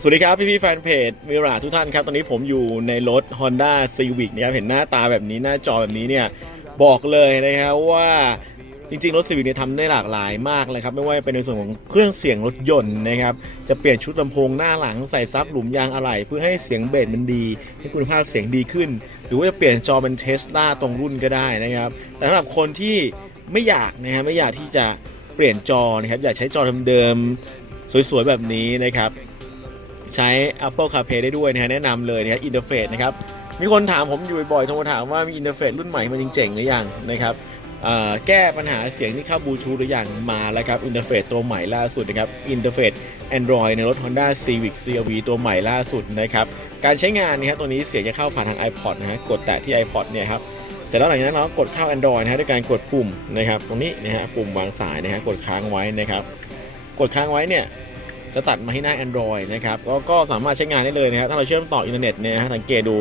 สวัสดีครับพี่พี่แฟนเพจมิราทุกท่านครับ ตอนนี้ผมอยู่ในรถ Honda Civic นะครับ เห็นหน้าตาแบบนี้หน้าจอแบบนี้เนี่ย บอกเลยนะครับว่าจริงๆ รถ Civic เนี่ยทำได้หลากหลายมากเลยครับ ไม่ว่าจะเป็นในส่วนของเครื่องเสียงรถยนต์นะครับ จะเปลี่ยนชุดลำโพงหน้าหลังใส่ซับหลุมยางอะไหล่เพื่อให้เสียงเบสมันดี ให้คุณภาพเสียงดีขึ้น หรือว่าจะเปลี่ยนจอเป็นเทสลาตรงรุ่นก็ได้นะครับ แต่สำหรับคนที่ไม่อยากนะฮะไม่อยากที่จะเปลี่ยนจอนะครับอยากใช้จอเดิมๆสวยๆแบบนี้นะครับ ใช้ Apple CarPlay ได้ด้วยนะฮะแนะนำเลยนะครับอินเทอร์เฟซนะครับมีคนถามผมอยู่บ่อยๆโทรมาถามว่ามีอินเทอร์เฟซรุ่นใหม่มันจริงเจ๋งหรือยังนะครับแก้ปัญหาเสียงที่เข้าบลูทูธหรือยังมาแล้วครับอินเทอร์เฟซตัวใหม่ล่าสุดนะครับอินเทอร์เฟซ Android ในรถ Honda Civic CRV ตัวใหม่ล่าสุดนะครับการใช้งานนี่ครับตัวนี้เสียงจะเข้าผ่านทาง iPod นะฮะกดแตะที่ iPod เนี่ยครับเสร็จแล้วหลังจากนั้นเราก็กดเข้า Android นะฮะด้วยการกดปุ่มนะครับตรงนี้นะฮะปุ่มวางสายนะฮะกดค้างไว้นะครับกดค้างไว้เนี่ย จะตัดมาที่หน้า Android นะครับแล้วก็สามารถใช้งานได้เลยนะครับถ้าเราเชื่อมต่ออินเทอร์เน็ตเนี่ยฮะสังเกตดู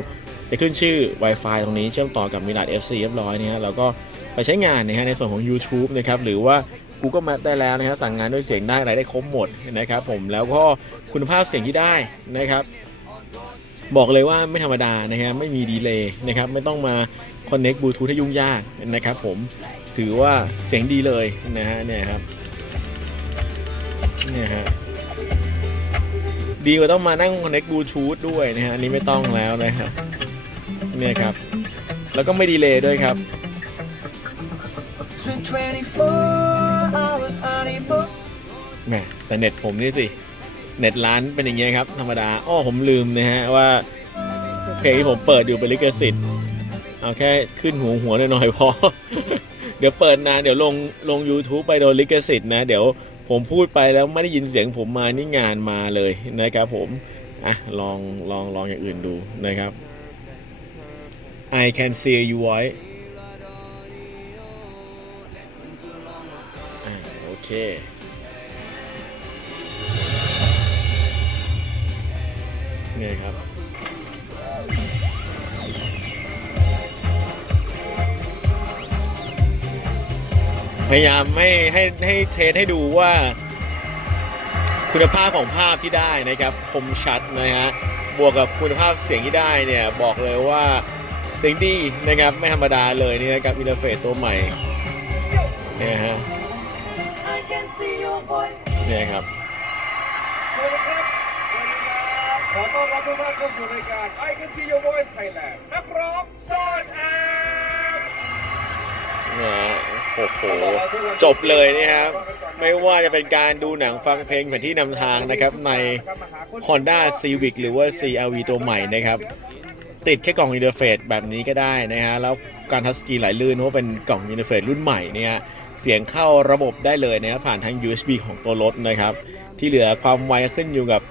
จะขึ้นชื่อ Wi-Fi ตรงนี้เชื่อมต่อกับมิลาด FC เรียบร้อยเนี่ยเราก็ไปใช้งานนะฮะในส่วนของ YouTube นะครับหรือว่า Google Map ได้แล้วนะครับสั่งงานด้วยเสียงได้อะไรได้ครบหมดนะครับผมแล้วก็คุณภาพเสียงที่ได้นะครับบอกเลยว่าไม่ธรรมดานะครับไม่มีดีเลย์นะครับไม่ต้องมา Connect Bluetooth ให้ยุ่งยากนะครับผมถือว่าเสียงดีเลยนะฮะเนี่ยครับเนี่ยฮะ ดีกว่าต้องมานั่ง connect bluetooth ด้วยนะฮะอันนี้ไม่ต้องแล้วนะครับเนี่ยครับ แล้วก็ไม่ดีเลย์ด้วยครับ It's been 24 hours unable แหมแต่เน็ตผมนี่สิ เน็ตร้านเป็นอย่างเงี้ยครับ ธรรมดาอ้อผมลืมนะฮะว่าเพลงที่ผมเปิดอยู่เป็นลิขสิทธิ์เอาแค่ขึ้นหัวหัวหน่อยๆพอ เดี๋ยวเปิดนานเดี๋ยวลงลง YouTube ไปโดนลิขสิทธิ์นะ เดี๋ยว ผมพูดไปแล้วไม่ได้ยินเสียงผมมานี่งานมาเลยนะครับผมอะลองลองลองอย่างอื่นดูนะครับ I can see you voice อะโอเค พยายามให้ให้ให้เทสให้ดูว่า คุณภาพของภาพที่ได้นะครับคมชัดนะฮะบวกกับคุณภาพเสียงที่ได้เนี่ยบอกเลยว่าเสียงดีนะครับไม่ธรรมดาเลยนี่นะครับอินเทอร์เฟซตัวใหม่เนี่ยฮะ I can see your voice เนี่ยครับสวัสดีครับสวัสดีครับขอต้อนรับทุกท่านเข้าสู่รายการ I Can See Your Voice Thailand นักร้องซ่อนแอบนะฮะ โอ้โหจบเลยนะครับ ไม่ว่าจะเป็นการดูหนังฟังเพลงแผนที่นำทางนะครับ ใน Honda Civic หรือว่า CRV ตัวใหม่นะครับ ติดแค่กล่องอินเทอร์เฟซแบบนี้ก็ได้นะฮะแล้วการทัชสกรีนไหลลื่นเพราะเป็นกล่องอินเทอร์เฟซรุ่นใหม่เนี่ยเสียงเข้าระบบได้เลยนะครับผ่านทาง USB ของตัวรถนะครับ ที่เหลือความไวขึ้นอยู่กับ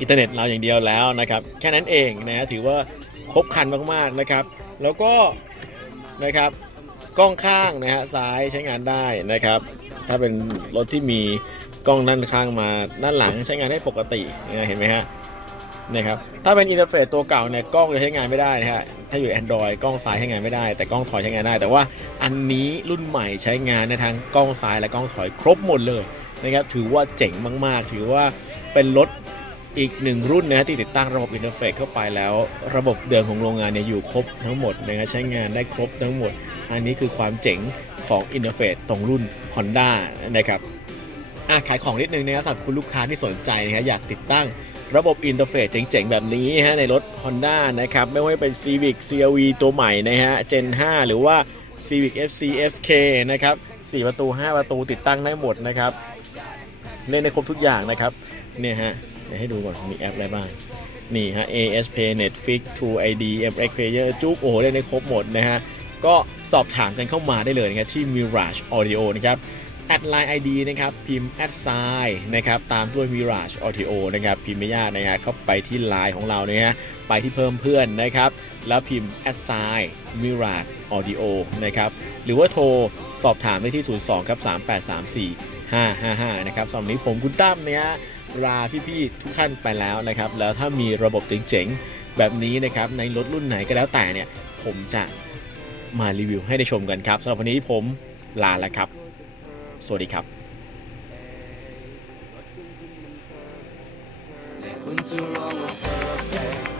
อินเทอร์เน็ตเราอย่างเดียวแล้วนะครับ แค่นั้นเองนะฮะถือว่าครบคันมากๆนะครับ แล้วก็นะครับ กล้องข้างนะฮะซ้ายใช้งานได้นะครับ ถ้าเป็นรถที่มีกล้องด้านข้างมาด้านหลังใช้งานได้ปกติเห็นไหมฮะนะครับถ้าเป็นอินเทอร์เฟซตัวเก่าเนี่ยกล้องจะใช้งานไม่ได้นะฮะถ้าอยู่ Android กล้องซ้ายใช้งานไม่ได้ แต่กล้องถอยใช้งานได้ แต่ว่าอันนี้รุ่นใหม่ใช้งานในทางกล้องซ้ายและกล้องถอยครบหมดเลยนะครับถือว่าเจ๋งมากๆ ถือว่าเป็นรถอีกหนึ่งรุ่นนะที่ติดตั้งระบบอินเทอร์เฟซเข้าไปแล้ว ระบบเดิมของโรงงานเนี่ยอยู่ครบทั้งหมดนะครับใช้งานได้ครบทั้งหมด อันนี้คือความเจ๋งของอินเทอร์เฟซตรงรุ่น Honda นะครับอะขายของนิดนึงนะครับสำหรับคุณลูกค้าที่สนใจนะครับอยากติดตั้งระบบอินเทอร์เฟซเจ๋งๆ แบบนี้ฮะในรถ Honda นะครับ ไม่ว่าจะเป็น Civic CRV ตัวใหม่นะฮะ Gen 5 หรือว่า Civic FC FK นะครับ 4 ประตู 5 ประตูติดตั้งได้หมดนะครับ เล่นได้ครบทุกอย่างนะครับ เนี่ยฮะเดี๋ยวให้ดูก่อน มีแอปอะไรบ้าง นี่ฮะ ASP Netflix True ID MX Player จุ๊กโอ้โห เล่นได้ครบหมดนะฮะ ก็สอบถามกันเข้ามาได้เลยนะครับที่ Mirage Audio นะครับแอดไลน์ ID นะครับพิมพ์แอดไซน์นะครับตามด้วย Mirage Audio นะครับพิมพ์ไม่ยากนะฮะเข้าไปที่ไลน์ของเราเนี่ยฮะไปที่เพิ่มเพื่อนนะครับ แล้วพิมพ์แอดไซน์ Mirage Audio นะครับหรือว่าโทรสอบถามได้ที่ 02ครับ3834 555 นะครับสำหรับวันนี้ผมคุณตั้มเนี่ยลาพี่ๆทุกท่านไปแล้วนะครับ แล้วถ้ามีระบบเจ๋งๆ แบบนี้นะครับในรถรุ่นไหนก็แล้วแต่เนี่ย ผมจะ มารีวิวให้ได้ชมกันครับสำหรับวันนี้ผมลาแล้วครับ สวัสดีครับคุณจะร้องว่าเธอ